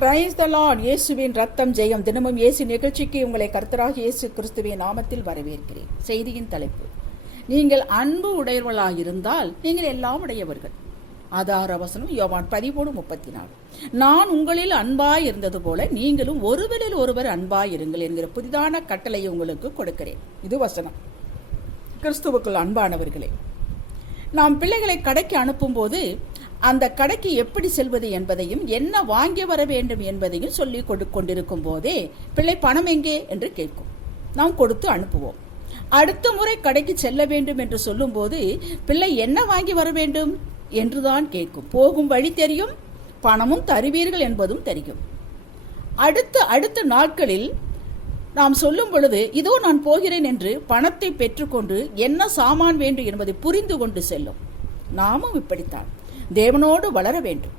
Praise the Lord. இயேசுவின் ரத்தம் ஜெயம். தினமும் இயேசு நிகழ்ச்சிக்கு உங்களை கர்த்தராக இயேசு கிறிஸ்துவின் நாமத்தில் வரவேற்கிறேன். செய்தியின் தலைப்பு: நீங்கள் அன்பு உடையவர்களாக இருந்தால் நீங்கள் எல்லாம் உடையவர்கள். ஆதார வசனம் யோவான் 13:34. நான் உங்களில் அன்பாய் இருந்தது போல நீங்களும் ஒருவரில் ஒருவர் அன்பாய் இருங்கள் என்கிற புதிதான கட்டளையை உங்களுக்கு கொடுக்கிறேன். இது வசனம். கிறிஸ்துவுக்குள் அன்பானவர்களே, நாம் பிள்ளைகளை கடைக்கு அனுப்பும்போது அந்த கடைக்கு எப்படி செல்வது என்பதையும் என்ன வாங்கி வர வேண்டும் என்பதையும் சொல்லி கொண்டிருக்கும் போதே பிள்ளை பணம் எங்கே என்று கேட்கும். நாம் கொடுத்து அனுப்புவோம். அடுத்த முறை கடைக்கு செல்ல வேண்டும் என்று சொல்லும்போது பிள்ளை என்ன வாங்கி வர வேண்டும் என்றுதான் கேட்கும். போகும் வழி தெரியும், பணமும் தருவீர்கள் என்பதும் தெரியும். அடுத்த நாட்களில் நாம் சொல்லும் பொழுது இதோ நான் போகிறேன் என்று பணத்தை பெற்றுக்கொண்டு என்ன சாமான் வேண்டும் என்பதை புரிந்து கொண்டு செல்லும். நாமும் இப்படித்தான் தேவனோடு வளர வேண்டும்.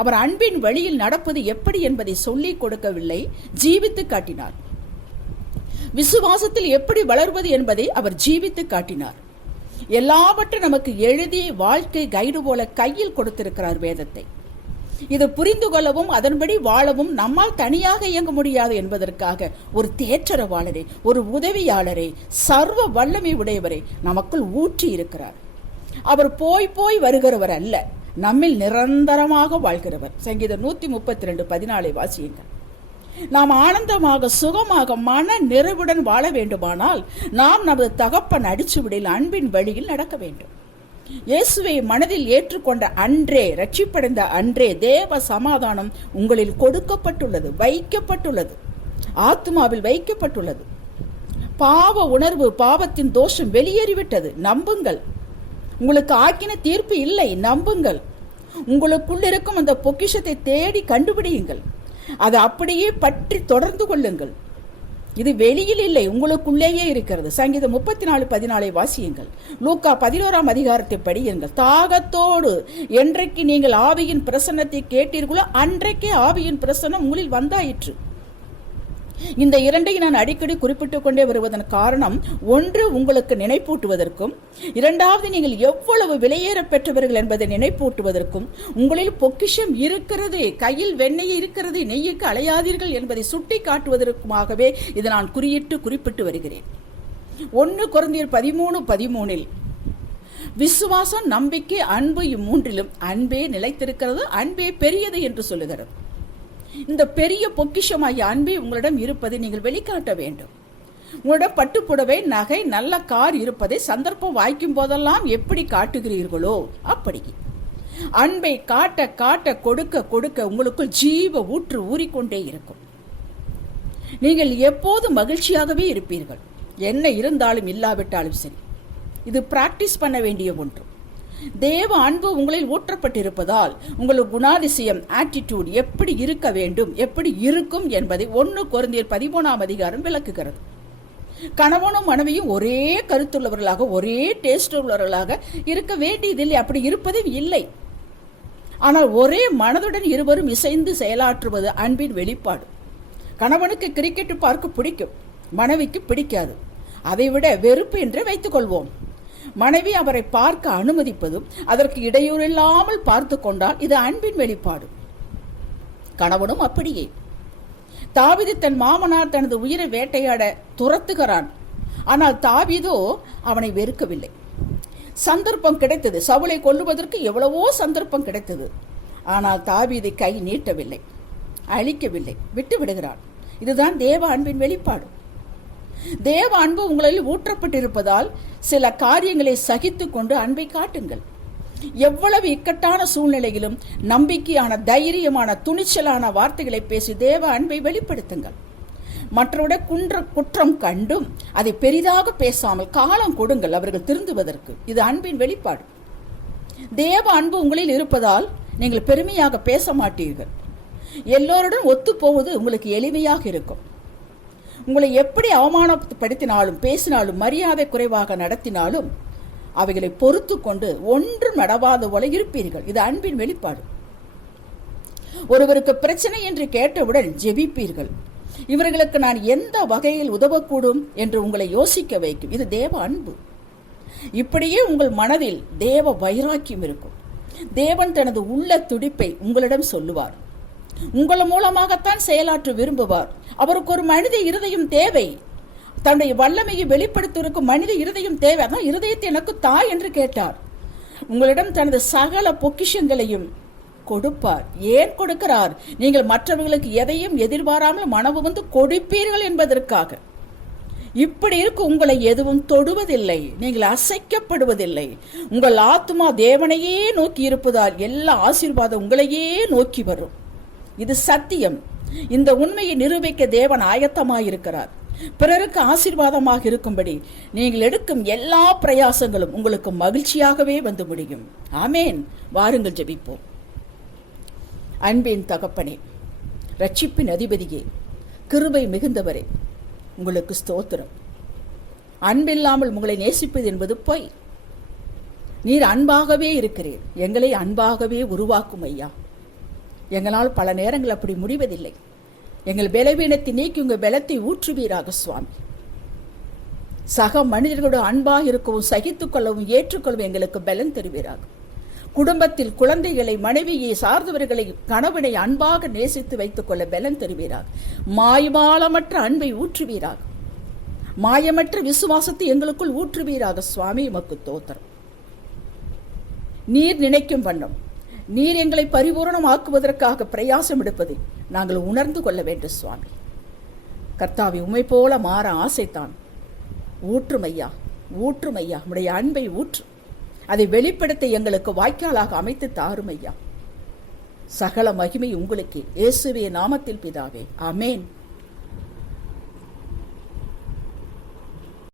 அவர் அன்பின் வழியில் நடப்பது எப்படி என்பதை சொல்லிக் கொடுக்கவில்லை, ஜீவித்து காட்டினார். விசுவாசத்தில் எப்படி வளர்வது என்பதை அவர் ஜீவித்து காட்டினார். எல்லாவற்றையும் நமக்கு எழுதி வாழ்க்கை கைடு போல கையில் கொடுத்திருக்கிறார் வேதத்தை. இது புரிந்து கொள்ளவும் அதன்படி வாழவும் நம்மால் தனியாக இயங்க முடியாது என்பதற்காக ஒரு தேற்றரவாளரை, ஒரு உதவியாளரை, சர்வ வல்லமை உடையவரை நமக்குள் ஊற்றி இருக்கிறார். அவர் போய் வருகிறவர் அல்ல, நம்மில் நிரந்தரமாக வாழ்கிறவர். சங்கீதம் 132:14 வாசியுங்கள். நாம் ஆனந்தமாக சுகமாக மன நிறைவுடன் வாழ வேண்டுமானால் நாம் நமது தகப்பன் அடிச்சுவடியில் அன்பின் வழியில் நடக்க வேண்டும். இயேசுவை மனதில் ஏற்றுக்கொண்ட அன்றே, ரட்சிப்படைந்த அன்றே தேவ சமாதானம் உங்களில் கொடுக்கப்பட்டுள்ளது, வைக்கப்பட்டுள்ளது, ஆத்மாவில் வைக்கப்பட்டுள்ளது. பாவ உணர்வு, பாவத்தின் தோஷம் வெளியேறிவிட்டது. நம்புங்கள். உங்களுக்கு ஆக்கின தீர்ப்பு இல்லை, நம்புங்கள். உங்களுக்குள் இருக்கும் அந்த பொக்கிஷத்தை தேடி கண்டுபிடியுங்கள். அதை அப்படியே பற்றி தொடர்ந்து கொள்ளுங்கள். இது வெளியில் இல்லை, உங்களுக்குள்ளேயே இருக்கிறது. சங்கீதம் 34:14 வாசியுங்கள். லூக்கா 11 படியுங்கள். தாகத்தோடு என்றைக்கு நீங்கள் ஆவியின் பிரசன்னத்தை கேட்டீர்களோ அன்றைக்கே ஆவியின் பிரசன்னம் உங்களில் வந்தாயிற்று. இந்த இரண்டையும் நான் அடிக்கடி குறிப்பிட்டுக் கொண்டே வருவதன் காரணம், ஒன்று உங்களுக்கு நினைப்பூட்டுவதற்கும், இரண்டாவது நீங்கள் எவ்வளவு விலையேற பெற்றவர்கள் என்பதை நினைப்பூட்டுவதற்கும், உங்களில் பொக்கிஷம் இருக்கிறது, கையில் வெண்ணெய் இருக்கிறது, நெய்யுக்கு அலையாதீர்கள் என்பதை சுட்டி காட்டுவதற்குமாகவே இதை நான் குறிப்பிட்டு வருகிறேன். 1 கொரிந்தியர் 13:13 விசுவாசம், நம்பிக்கை, அன்பு, இம்மூன்றிலும் அன்பே நிலைத்திருக்கிறது, அன்பே பெரியது என்று சொல்லுகிறது. இந்த பெரிய பொக்கிஷமாகிய அன்பே உங்களிடம் இருப்பதை நீங்கள் வெளிக்காட்ட வேண்டும். உங்களிடம் பட்டுப்புடவை, நகை, நல்ல கார் இருப்பதை சந்தர்ப்பம் வாய்க்கும் போதெல்லாம் எப்படி காட்டுகிறீர்களோ அப்படி அன்பை காட்ட காட்ட கொடுக்க கொடுக்க உங்களுக்குள் ஜீவ ஊற்று ஊறிக்கொண்டே இருக்கும். நீங்கள் எப்போது மகிழ்ச்சியாகவே இருப்பீர்கள், என்ன இருந்தாலும் இல்லாவிட்டாலும் சரி. இது பிராக்டிஸ் பண்ண வேண்டிய ஒன்று. தேவ அன்பு உங்களில் ஊற்றப்பட்டிருப்பதால் உங்கள் குணாதிசயம், ஆட்டிடியூட் எப்படி இருக்க வேண்டும், எப்படி இருக்கும் என்பதை 1 கொரிந்தியர் 13 விளக்குகிறது. கணவனும் மனைவியும் ஒரே கருத்துள்ளவர்களாக, ஒரே டேஸ்ட் உள்ளவர்களாக இருக்க வேண்டியதில்லை, அப்படி இருப்பதும் இல்லை. ஆனால் ஒரே மனதுடன் இருவரும் இசைந்து செயலாற்றுவது அன்பின் வெளிப்பாடு. கணவனுக்கு கிரிக்கெட் பார்க்க பிடிக்கும், மனைவிக்கு பிடிக்காது. அதைவிட வெறுப்பு என்றே வைத்துக் கொள்வோம். மனைவி அவரை பார்க்க அனுமதிப்பதும் அதற்கு இடையூறில்லாமல் பார்த்து கொண்டால் இது அன்பின் வெளிப்பாடு. கணவனும் அப்படியே. தாவீது தன் மாமனார் தனது உயிரை வேட்டையாட துரத்துகிறான். ஆனால் தாவீதோ அவனை வெறுக்கவில்லை. சந்தர்ப்பம் கிடைத்தது, சவுலை கொல்லுவதற்கு எவ்வளவோ சந்தர்ப்பம் கிடைத்தது. ஆனால் தாவீதை கை நீட்டவில்லை, அழிக்கவில்லை, விட்டு விடுகிறான். இதுதான் தேவ அன்பின் வெளிப்பாடு. தேவ அன்பு உங்களில் ஊற்றப்பட்டிருப்பதால் சில காரியங்களை சகித்து கொண்டு அன்பை காட்டுங்கள். எவ்வளவு இக்கட்டான சூழ்நிலையிலும் நம்பிக்கையான, தைரியமான, துணிச்சலான வார்த்தைகளை பேசி தேவ அன்பை வெளிப்படுத்துங்கள். மற்றவருடைய குற்றம் கண்டும் அதை பெரிதாக பேசாமல் காலம் கொடுங்கள் அவர்கள் திருந்துவதற்கு. இது அன்பின் வெளிப்பாடு. தேவ அன்பு உங்களில் இருப்பதால் நீங்கள் பெருமையாக பேச மாட்டீர்கள். எல்லோருடன் ஒத்து போவது உங்களுக்கு எளிமையாக இருக்கும். உங்களை எப்படி அவமானப்படுத்தினாலும், பேசினாலும், மரியாதை குறைவாக நடத்தினாலும் அவைகளை பொறுத்து கொண்டு ஒன்றும் நடவாத போல இருப்பீர்கள். இது அன்பின் வெளிப்பாடு. ஒருவருக்கு பிரச்சனை என்று கேட்டவுடன் ஜெபிப்பீர்கள். இவர்களுக்கு நான் எந்த வகையில் உதவக்கூடும் என்று உங்களை யோசிக்க வைக்கும். இது தேவ அன்பு. இப்படியே உங்கள் மனதில் தேவ வைராக்கியம் இருக்கும். தேவன் தனது உள்ள துடிப்பை உங்களிடம் சொல்லுவார். உங்கள் மூலமாகத்தான் செயலாற்ற விரும்புவார். அவருக்கு ஒரு மனித இருதயம் தேவை. தன்னுடைய வல்லமையை வெளிப்படுத்துவதற்கு மனித இருதயம் தேவை. அதான் இருதயத்தை எனக்கு தாய் என்று கேட்டார். உங்களிடம் தனது சகல பொக்கிஷங்களையும் கொடுப்பார். ஏன் கொடுக்கிறார்? நீங்கள் மற்றவர்களுக்கு எதையும் எதிர்பாராமல் மனவு வந்து கொடுப்பீர்கள் என்பதற்காக. இப்படி இருக்கு, உங்களை எதுவும் தொடுவதில்லை, நீங்கள் அசைக்கப்படுவதில்லை. உங்கள் ஆத்மா தேவனையே நோக்கி இருப்பதால் எல்லா ஆசீர்வாதம் உங்களையே நோக்கி வரும். இது சத்தியம். இந்த உண்மையை நிரூபிக்க தேவன் ஆயத்தமாயிருக்கிறார். பிறருக்கு ஆசீர்வாதமாக இருக்கும்படி நீங்கள் எடுக்கும் எல்லா பிரயாசங்களும் உங்களுக்கு மகிழ்ச்சியாகவே வந்து முடியும். ஆமேன். வாருங்கள் ஜெபிப்போம். அன்பின் தகப்பனே, ரட்சிப்பின் அதிபதியே, கிருபை மிகுந்தவரே, உங்களுக்கு ஸ்தோத்திரம். அன்பில்லாமல் உங்களை நேசிப்பது என்பது பொய். நீர் அன்பாகவே இருக்கிறீர். எங்களை அன்பாகவே உருவாக்கும் ஐயா. எங்களால் பல நேரங்கள் அப்படி முடிவதில்லை. எங்கள் பலவீனத்தை நீக்கி உங்கள் பலத்தை ஊற்றுவீராக சுவாமி. சக மனிதர்களோடு அன்பாக இருக்கவும் சகித்துக் கொள்ளவும் ஏற்றுக்கொள்ளவும் எங்களுக்கு பலன் தருவீராக. குடும்பத்தில் குழந்தைகளை, மனைவியை, சார்ந்தவர்களை, கணவனை அன்பாக நேசித்து வைத்துக் கொள்ள பலன் தருவீராக. மாய்மாலமற்ற அன்பை ஊற்றுவீராக. மாயமற்ற விசுவாசத்தை எங்களுக்குள் ஊற்றுவீராக சுவாமி. உமக்கு தோத்திரம். நீர் நினைக்கும் வண்ணம் நீர் எங்களை பரிபூரணமாக்குவதற்காக பிரயாசம் எடுப்பதை நாங்கள் உணர்ந்து கொள்ள வேண்டும் சுவாமி. கர்த்தாவை உம்மை போல மாற ஆசைத்தான். ஊற்றுமையா, ஊற்றுமையா, உம்முடைய அன்பை ஊற்று. அதை வெளிப்படுத்த எங்களுக்கு வாய்க்காலாக அமைத்து தாரும் ஐயா. சகல மகிமை உங்களுக்கு. இயேசுவே நாமத்தில் பிதாவே. ஆமேன்.